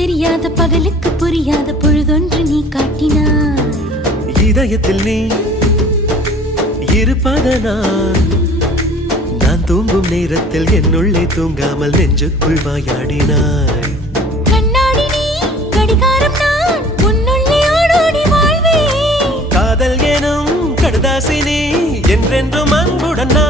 தெரியாத பகலுக்கு புரியாத பொழுதொன்று நீ காட்டினாய். இதயத்தில் நீ இருப்பதனால் நான் தூங்கும் நேரத்தில் என்னுள்ளே தூங்காமல் நெஞ்சுக்குள் வாயாடினாய். கண்ணாடி நீ கடிகாரம் நான் உன்னுள்ளே ஓடோடி வாழ்வேன். காதல் எனும் கடுதாசி நீ என்றென்றும் அன்புடன் நான்